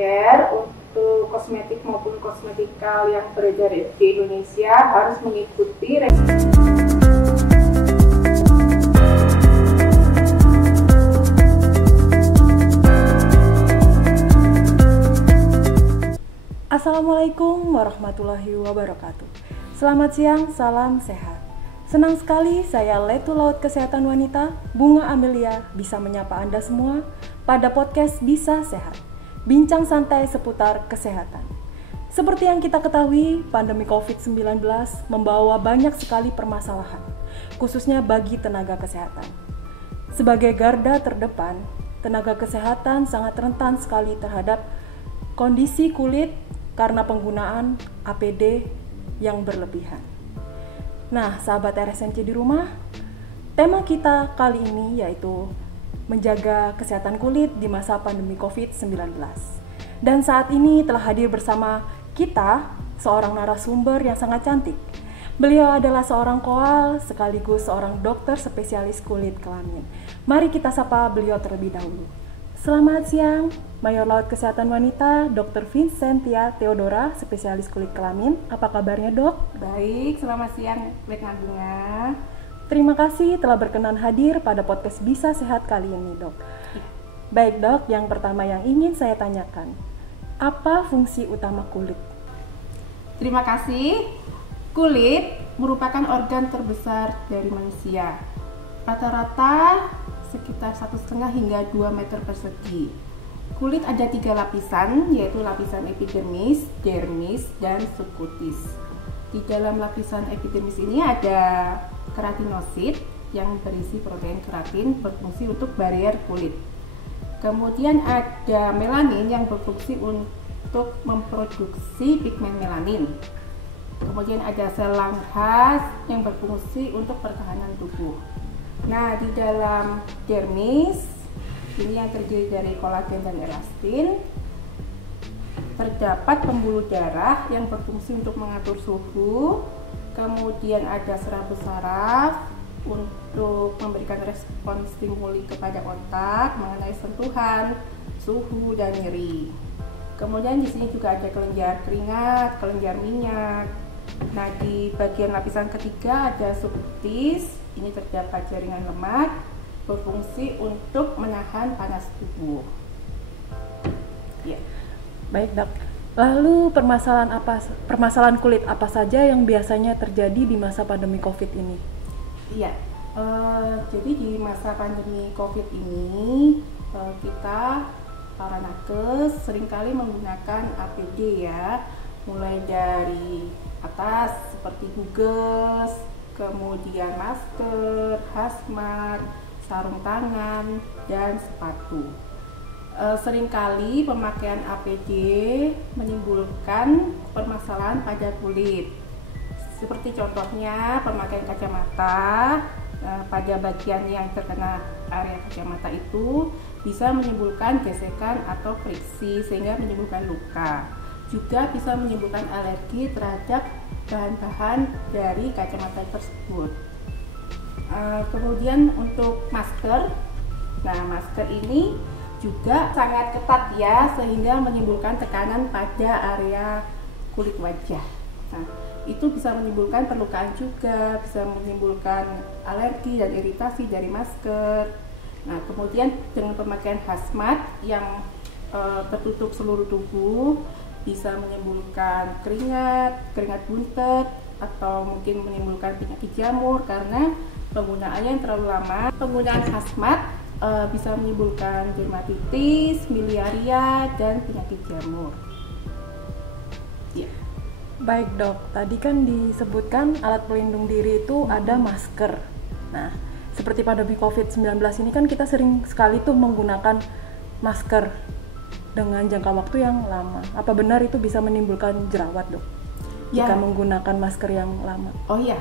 skincare untuk kosmetik maupun kosmetikal yang beredar di Indonesia harus mengikuti Assalamualaikum warahmatullahi wabarakatuh. Selamat siang, salam sehat. Senang sekali saya Letu Laut Kesehatan Wanita, Bunga Amelia, bisa menyapa Anda semua pada podcast Bisa Sehat, bincang santai seputar kesehatan. Seperti yang kita ketahui, pandemi COVID-19 membawa banyak sekali permasalahan, khususnya bagi tenaga kesehatan. Sebagai garda terdepan, tenaga kesehatan sangat rentan sekali terhadap kondisi kulit karena penggunaan APD yang berlebihan. Nah, sahabat RSNC di rumah, tema kita kali ini yaitu menjaga kesehatan kulit di masa pandemi COVID-19. Dan saat ini telah hadir bersama kita seorang narasumber yang sangat cantik. Beliau adalah seorang koal sekaligus seorang dokter spesialis kulit kelamin. Mari kita sapa beliau terlebih dahulu. Selamat siang, Mayor Laut Kesehatan Wanita, Dr. Vincentia Theodora, spesialis kulit kelamin. Apa kabarnya, Dok? Baik, selamat siang, Bunga. Terima kasih telah berkenan hadir pada podcast Bisa Sehat kali ini, Dok. Baik, Dok, yang pertama yang ingin saya tanyakan, apa fungsi utama kulit? Terima kasih. Kulit merupakan organ terbesar dari manusia. Rata-rata sekitar 1,5 hingga 2 meter persegi. Kulit ada 3 lapisan, yaitu lapisan epidermis, dermis, dan subkutis. Di dalam lapisan epidermis ini ada keratinosit yang berisi protein keratin berfungsi untuk barier kulit. Kemudian ada melanin yang berfungsi untuk memproduksi pigmen melanin. Kemudian ada sel langhas yang berfungsi untuk pertahanan tubuh. Nah, di dalam dermis ini yang terdiri dari kolagen dan elastin, terdapat pembuluh darah yang berfungsi untuk mengatur suhu. Kemudian ada serabut saraf untuk memberikan respon stimuli kepada otak mengenai sentuhan, suhu, dan nyeri. Kemudian di sini juga ada kelenjar keringat, kelenjar minyak. Nah, di bagian lapisan ketiga ada subkutis. Ini terdapat jaringan lemak berfungsi untuk menahan panas tubuh. Ya. Baik, Dok. Lalu permasalahan kulit apa saja yang biasanya terjadi di masa pandemi COVID ini? Iya. Jadi di masa pandemi COVID ini kita para nakes seringkali menggunakan APD ya, mulai dari atas seperti huges, kemudian masker, hazmat, sarung tangan, dan sepatu. Seringkali pemakaian APD menimbulkan permasalahan pada kulit. Seperti contohnya pemakaian kacamata, pada bagian yang terkena area kacamata itu bisa menimbulkan gesekan atau friksi sehingga menimbulkan luka. Juga bisa menimbulkan alergi terhadap bahan-bahan dari kacamata tersebut. Kemudian untuk masker, nah masker ini juga sangat ketat ya, sehingga menimbulkan tekanan pada area kulit wajah. Nah, itu bisa menimbulkan perlukaan juga, bisa menimbulkan alergi dan iritasi dari masker. Nah, kemudian dengan pemakaian hazmat yang tertutup seluruh tubuh, bisa menimbulkan keringat buntet, atau mungkin menimbulkan penyakit jamur karena penggunaannya yang terlalu lama. Penggunaan hazmat bisa menimbulkan dermatitis, miliaria, dan penyakit jamur. Ya. Baik, Dok. Tadi kan disebutkan alat pelindung diri itu ada masker. Nah, seperti pandemi COVID-19 ini kan kita sering sekali tuh menggunakan masker dengan jangka waktu yang lama. Apa benar itu bisa menimbulkan jerawat, Dok? Ya. Jika menggunakan masker yang lama. Oh iya,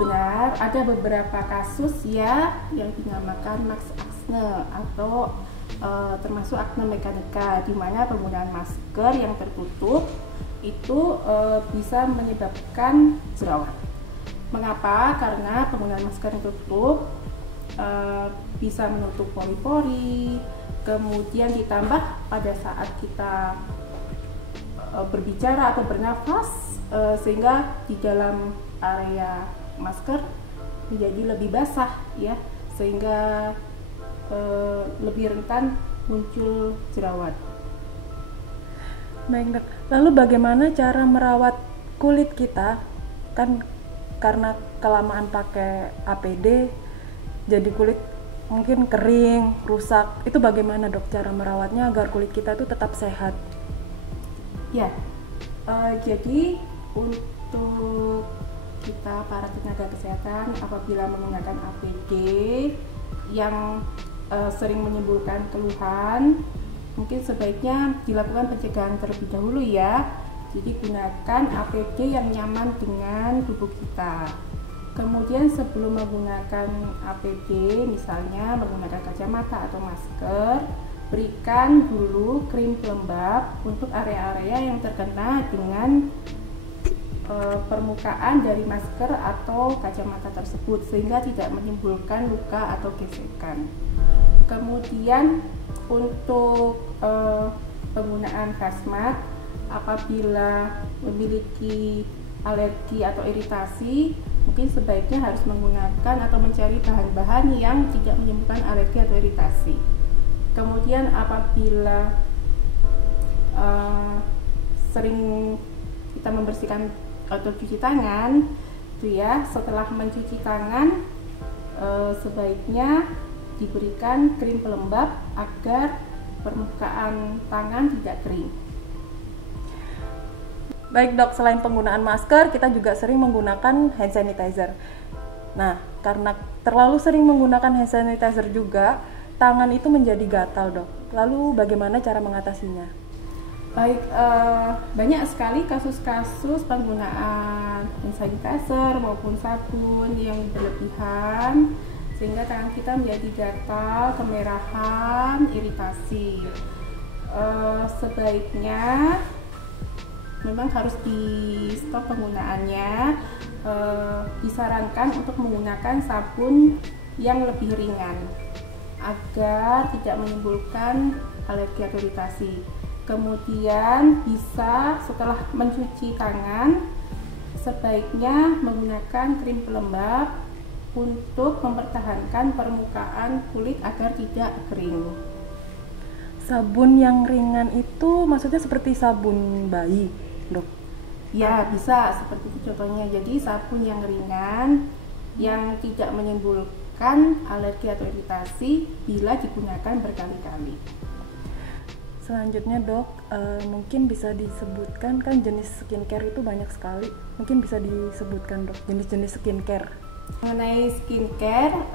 benar. Ada beberapa kasus ya yang dinamakan max acne atau termasuk acne mekanika, di mana penggunaan masker yang tertutup itu bisa menyebabkan jerawat. Mengapa? Karena penggunaan masker yang tertutup bisa menutup pori-pori, kemudian ditambah pada saat kita berbicara atau bernafas, sehingga di dalam area masker menjadi lebih basah ya, sehingga lebih rentan muncul jerawat. Baik dok, lalu bagaimana cara merawat kulit kita? Kan karena kelamaan pakai APD jadi kulit mungkin kering, rusak. Itu bagaimana dok cara merawatnya agar kulit kita itu tetap sehat? Ya, jadi untuk kita para tenaga kesehatan apabila menggunakan APD yang sering menimbulkan keluhan, mungkin sebaiknya dilakukan pencegahan terlebih dahulu ya. Jadi gunakan APD yang nyaman dengan tubuh kita. Kemudian sebelum menggunakan APD, misalnya menggunakan kacamata atau masker, berikan dulu krim pelembab untuk area-area yang terkena dengan permukaan dari masker atau kacamata tersebut, sehingga tidak menimbulkan luka atau gesekan. Kemudian untuk penggunaan hazmat, apabila memiliki alergi atau iritasi, mungkin sebaiknya harus menggunakan atau mencari bahan-bahan yang tidak menimbulkan alergi atau iritasi. Kemudian apabila sering kita membersihkan atau cuci tangan, itu ya, setelah mencuci tangan sebaiknya diberikan krim pelembab agar permukaan tangan tidak kering. Baik dok, selain penggunaan masker, kita juga sering menggunakan hand sanitizer. Nah, karena terlalu sering menggunakan hand sanitizer juga, tangan itu menjadi gatal dok. Lalu bagaimana cara mengatasinya? Baik, banyak sekali kasus-kasus penggunaan hand sanitizer maupun sabun yang berlebihan, sehingga tangan kita menjadi gatal, kemerahan, iritasi. Sebaiknya memang harus di stop penggunaannya. Disarankan untuk menggunakan sabun yang lebih ringan agar tidak menimbulkan alergi atau iritasi. Kemudian bisa setelah mencuci tangan, sebaiknya menggunakan krim pelembab untuk mempertahankan permukaan kulit agar tidak kering. Sabun yang ringan itu maksudnya seperti sabun bayi, dok? Ya, bisa seperti itu contohnya. Jadi sabun yang ringan yang tidak menimbulkan alergi atau iritasi bila digunakan berkali-kali. Selanjutnya dok, mungkin bisa disebutkan, kan jenis skincare itu banyak sekali. Mungkin bisa disebutkan dok jenis-jenis skincare. Mengenai skincare,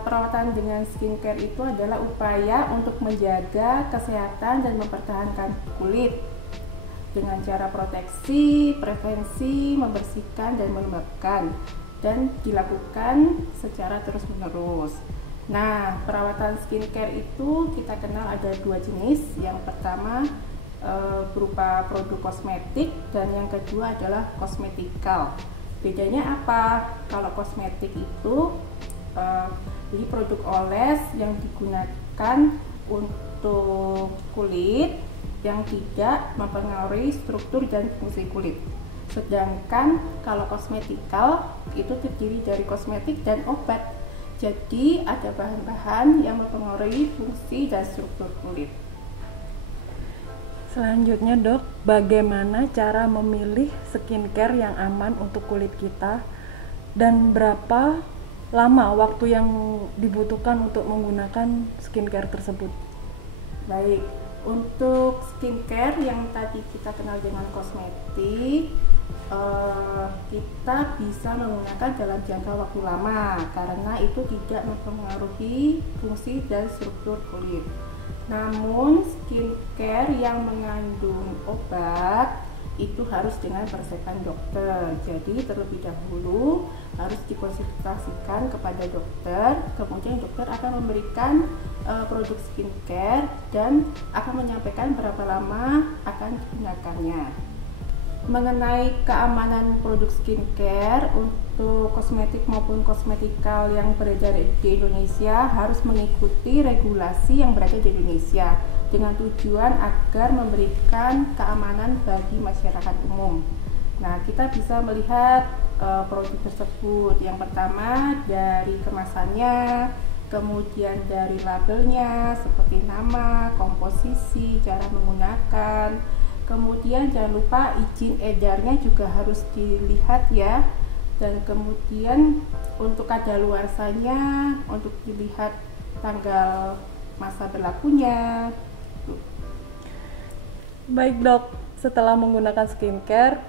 perawatan dengan skincare itu adalah upaya untuk menjaga kesehatan dan mempertahankan kulit dengan cara proteksi, prevensi, membersihkan dan melembabkan, dan dilakukan secara terus-menerus. Nah, perawatan skincare itu kita kenal ada dua jenis. Yang pertama berupa produk kosmetik dan yang kedua adalah kosmetikal. Bedanya apa? Kalau kosmetik itu jadi produk oles yang digunakan untuk kulit yang tidak mempengaruhi struktur dan fungsi kulit. Sedangkan kalau kosmetikal itu terdiri dari kosmetik dan obat. Jadi ada bahan-bahan yang mempengaruhi fungsi dan struktur kulit. Selanjutnya dok, bagaimana cara memilih skincare yang aman untuk kulit kita dan berapa lama waktu yang dibutuhkan untuk menggunakan skincare tersebut? Baik, untuk skincare yang tadi kita kenal dengan kosmetik, kita bisa menggunakan dalam jangka waktu lama karena itu tidak mempengaruhi fungsi dan struktur kulit. Namun skincare yang mengandung obat itu harus dengan resep dokter. Jadi terlebih dahulu harus dikonsultasikan kepada dokter, kemudian dokter akan memberikan produk skincare dan akan menyampaikan berapa lama akan digunakannya. mengenai keamanan produk skincare untuk kosmetik maupun kosmetikal yang beredar di Indonesia harus mengikuti regulasi yang berada di Indonesia dengan tujuan agar memberikan keamanan bagi masyarakat umum. Nah, kita bisa melihat produk tersebut. Yang pertama dari kemasannya, kemudian dari labelnya seperti nama, komposisi, cara menggunakan. Kemudian jangan lupa izin edarnya juga harus dilihat ya. Dan kemudian untuk kadaluarsanya untuk dilihat tanggal masa berlakunya. Baik dok, setelah menggunakan skincare,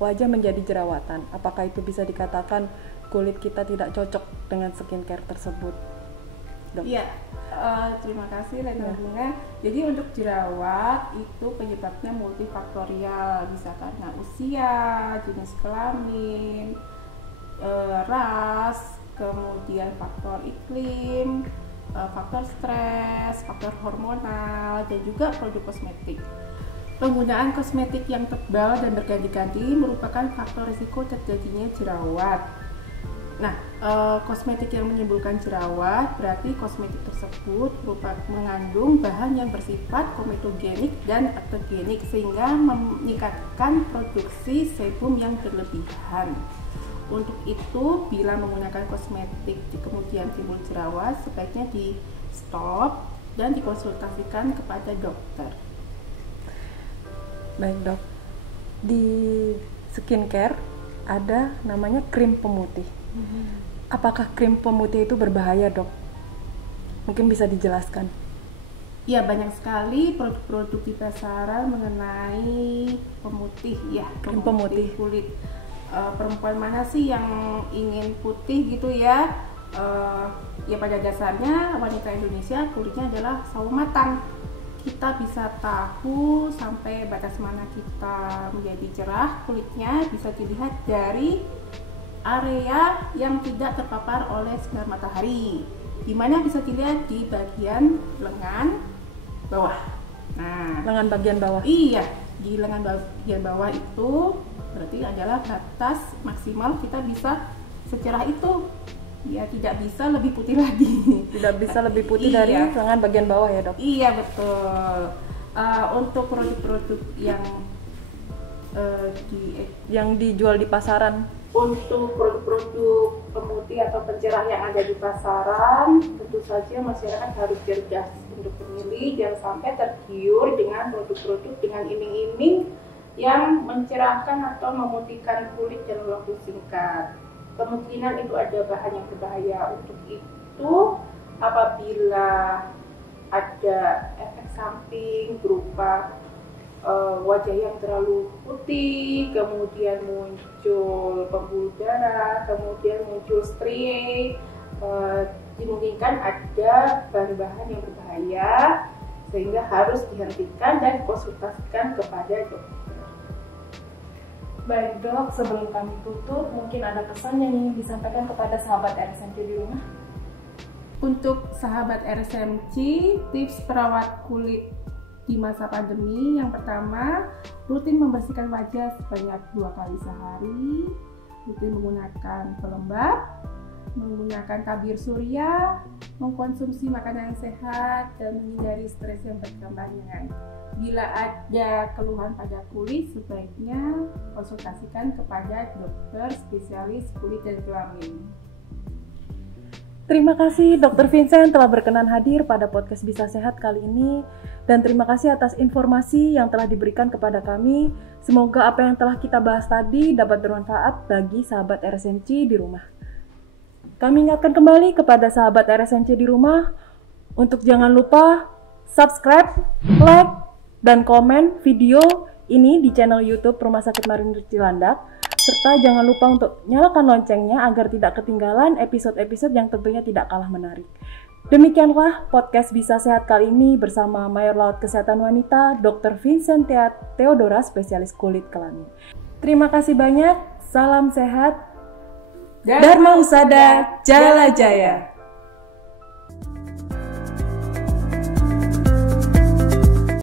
wajah menjadi jerawatan. Apakah itu bisa dikatakan kulit kita tidak cocok dengan skincare tersebut? Dok? Iya, terima kasih Lena Bunga. Jadi untuk jerawat itu penyebabnya multifaktorial, bisa karena usia, jenis kelamin, ras, kemudian faktor iklim, faktor stres, faktor hormonal, dan juga produk kosmetik. Penggunaan kosmetik yang tebal dan berganti-ganti merupakan faktor risiko terjadinya jerawat. Nah, kosmetik yang menimbulkan jerawat berarti kosmetik tersebut mengandung bahan yang bersifat kometogenik dan aktogenik sehingga meningkatkan produksi sebum yang berlebihan. Untuk itu, bila menggunakan kosmetik kemudian timbul jerawat, sebaiknya di stop dan dikonsultasikan kepada dokter. Baik dok, di skincare ada namanya krim pemutih. Apakah krim pemutih itu berbahaya dok? Mungkin bisa dijelaskan. Ya, banyak sekali produk-produk di pasaran mengenai pemutih ya, Krim pemutih kulit. Perempuan mana sih yang ingin putih gitu ya? Ya pada dasarnya wanita Indonesia kulitnya adalah sawo matang. Kita bisa tahu sampai batas mana kita menjadi cerah kulitnya bisa dilihat dari area yang tidak terpapar oleh sinar matahari, dimana bisa dilihat di bagian lengan bawah. Nah, lengan bagian bawah. Iya, di lengan bagian bawah itu berarti adalah batas maksimal kita bisa secerah itu. Ya, tidak bisa lebih putih lagi. Tidak bisa lebih putih dari lengan bagian bawah ya dok? Iya betul. Untuk produk-produk yang dijual di pasaran, untuk produk-produk pemutih atau pencerah yang ada di pasaran, tentu saja masyarakat harus cerdas untuk memilih, jangan sampai tergiur dengan produk-produk dengan iming-iming yang mencerahkan atau memutihkan kulit dalam waktu singkat. Kemungkinan itu ada bahan yang berbahaya. Untuk itu, apabila ada efek samping berupa wajah yang terlalu putih, kemudian muncul pembuluh darah, kemudian muncul strie, dimungkinkan ada bahan-bahan yang berbahaya sehingga harus dihentikan dan konsultasikan kepada dokter. Baik dok, sebelum kami tutup, mungkin ada pesan yang ingin disampaikan kepada sahabat RSMC di rumah? Untuk sahabat RSMC, tips perawat kulit di masa pandemi yang pertama, rutin membersihkan wajah sebanyak 2 kali sehari, rutin menggunakan pelembab, menggunakan tabir surya, mengkonsumsi makanan yang sehat, dan menghindari stres yang berkepanjangan. Bila ada keluhan pada kulit, sebaiknya konsultasikan kepada dokter spesialis kulit dan kelamin. Terima kasih Dr. Vincent telah berkenan hadir pada podcast Bisa Sehat kali ini, dan terima kasih atas informasi yang telah diberikan kepada kami. Semoga apa yang telah kita bahas tadi dapat bermanfaat bagi sahabat RSMC di rumah. Kami ingatkan kembali kepada sahabat RSMC di rumah untuk jangan lupa subscribe, like, dan komen video ini di channel YouTube Rumah Sakit Marinir Cilandak, serta jangan lupa untuk nyalakan loncengnya agar tidak ketinggalan episode-episode yang tentunya tidak kalah menarik. Demikianlah podcast Bisa Sehat kali ini bersama Mayor Laut Kesehatan Wanita Dr. Vincent Theodora, spesialis kulit kelamin. Terima kasih banyak, salam sehat, Dharma Husada Jala Jaya.